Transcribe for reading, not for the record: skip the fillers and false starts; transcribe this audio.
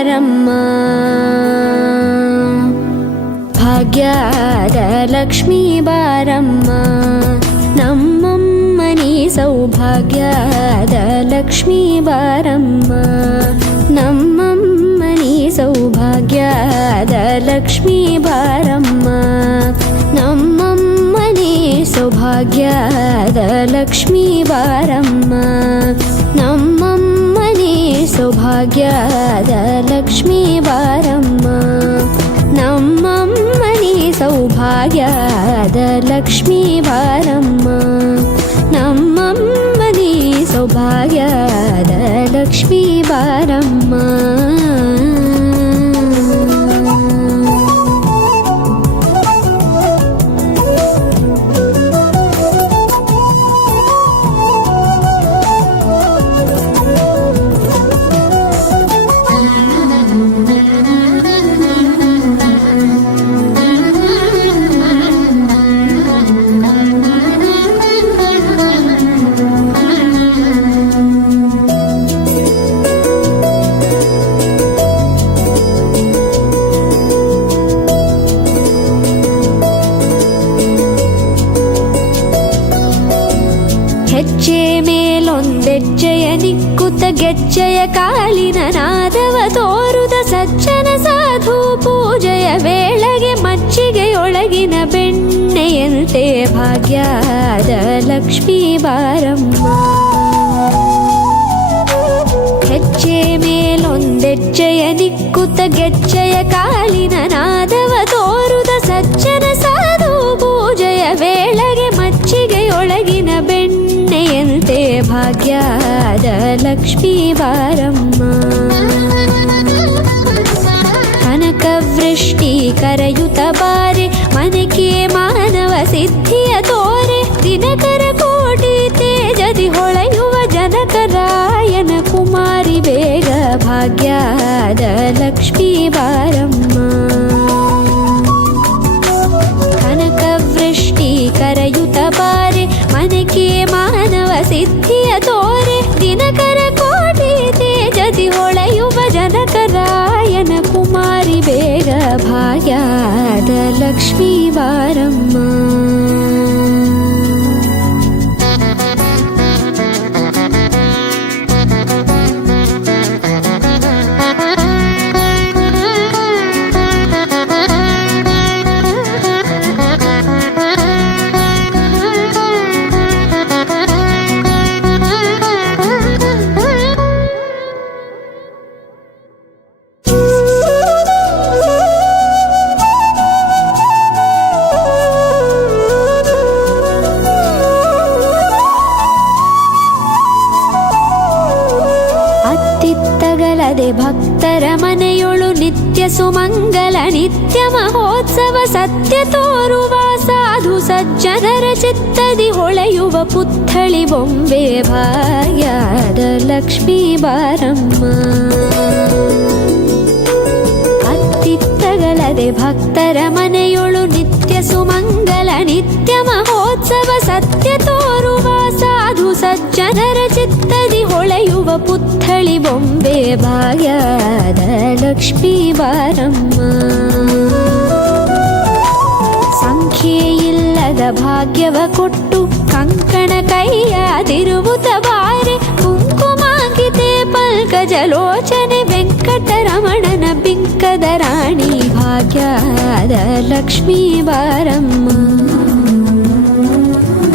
ಬಾರಮ್ಮ, ಭಾಗ್ಯದ ಲಕ್ಷ್ಮೀ ಬಾರಮ್ಮ, ನಮ್ಮಮ್ಮನಿ ಸೌಭಾಗ್ಯದ ಲಕ್ಷ್ಮೀ ಬಾರಮ್ಮ, ನಮ್ಮಮ್ಮನಿ ಸೌಭಾಗ್ಯದ ಲಕ್ಷ್ಮೀ ಬಾರಮ್ಮ, ನಮ್ಮಮ್ಮನಿ ಸೌಭಾಗ್ಯದ ಲಕ್ಷ್ಮೀ ಬಾರಮ್ಮ, ನಮ್ಮಮ್ಮನಿ ಸೌಭಾಗ್ಯದ ಲಕ್ಷ್ಮೀ ಬಾರಮ್ಮ, ನಮ್ಮಮ್ಮನಿ ಸೌಭಾಗ್ಯದ ಲಕ್ಷ್ಮೀ ಬಾರಮ್ಮ, ನಮ್ಮಮ್ಮನಿ ಸೌಭಾಗ್ಯದ ಲಕ್ಷ್ಮೀ ಬಾರಮ್ಮ. ಹೆಜ್ಜೆ ಮೇಲೊಂದೆಜ್ಜೆಯ ನಿಕ್ಕುತ್ತ ಗೆಜ್ಜೆಯ ಕಾಲಿನ ನಾದವ ತೋರುದ ಸಜ್ಜನ ಸಾಧು ಪೂಜೆಯ ವೇಳೆಗೆ ಮಜ್ಜಿಗೆಯೊಳಗಿನ ಬೆಣ್ಣೆಯಂತೆ ಭಾಗ್ಯದ ಲಕ್ಷ್ಮೀ ಬಾರಮ್ಮ, ಹೆಜ್ಜೆ ಮೇಲೊಂದೆಜ್ಜೆಯ ನಿಕ್ಕುತ್ತ ಗೆಜ್ಜೆಯ ಕಾಲಿನ ನಾದವ ತೋರುದ ಸಜ್ಜನ ಸಾಧು ಪೂಜೆಯ ವೇಳೆಗೆ ಮಜ್ಜಿಗೆಯೊಳಗಿನ ಬೆಣ್ಣೆಯಂತೆ ಭಾಗ್ಯದ ಲಕ್ಷ್ಮೀ ಬಾರಮ್ಮ, ಕನಕವೃಷ್ಟಿ ಕರೆಯುತ್ತ ಬಾರೆ ಮನಕೆ ಮಾನವ ಸಿದ್ಧಿಯ ತೋರೆ, ದಿನಕರ ಕೋಟಿ ತೇಜದಿ ಹೊಳೆಯುವ ಜನಕರಾಯನ ಕುಮಾರಿ ಬೇಗ ಭಾಗ್ಯದ ಲಕ್ಷ್ಮೀ ಬಾರಮ್ಮ, ಕನಕವೃಷ್ಟಿ ಕರೆಯುತ್ತ ಬಾರೆ ಮನಕೆ ಮಾನವ ಸಿದ್ಧಿಯ ತೋರೆ, ದಿನಕರ ಕೋಟಿ ತೇಜದಿ ಹೊಳೆಯುವ ಜನಕರಾಯನ ಕುಮಾರಿ ಬೇಗ ಭಾಗ್ಯದ ಲಕ್ಷ್ಮೀ ಬಾರಮ್ಮ. ಭಕ್ತರ ಮನೆಯೊಳು ನಿತ್ಯ ಸುಮಂಗಲ ನಿತ್ಯ ಮಹೋತ್ಸವ ಸತ್ಯ ತೋರುವ ಸಾಧು ಸಜ್ಜನರ ಚಿತ್ತದಿ ಹೊಳೆಯುವ ಪುತ್ಥಳಿ ಬೊಂಬೆ ಭಾಗ್ಯದ ಲಕ್ಷ್ಮೀ ಬಾರಮ್ಮ, ಅತ್ತಿತ್ತಗಲದೆ ಭಕ್ತರ ಮನೆಯೊಳು ನಿತ್ಯ ಸುಮಂಗಲ ನಿತ್ಯ ಮಹೋತ್ಸವ ಸತ್ಯ ತೋರುವ ಸಾಧು ಸಜ್ಜನರ ಚಿತ್ತದಿ ಹೊಳೆಯುವ ಪುತ್ಥಳಿ ಬೊಂಬೆ ಭಾಗ್ಯದ ಲಕ್ಷ್ಮೀ ಬಾರಮ್ಮ, ಸಂಖ್ಯೆಯಿಲ್ಲದ ಭಾಗ್ಯವ ಕೊಟ್ಟು ಕಂಕಣ ಕೈಯಾದಿರುವುತ ಬಾರೆ, ಕುಂಕುಮಾಂಕಿತೆ ಪಲ್ಕಜಲೋಚನೆ ವೆಂಕಟರಮಣನ ಬಿಂಕದ ರಾಣಿ ಭಾಗ್ಯದ ಲಕ್ಷ್ಮೀ ಬಾರಮ್ಮ.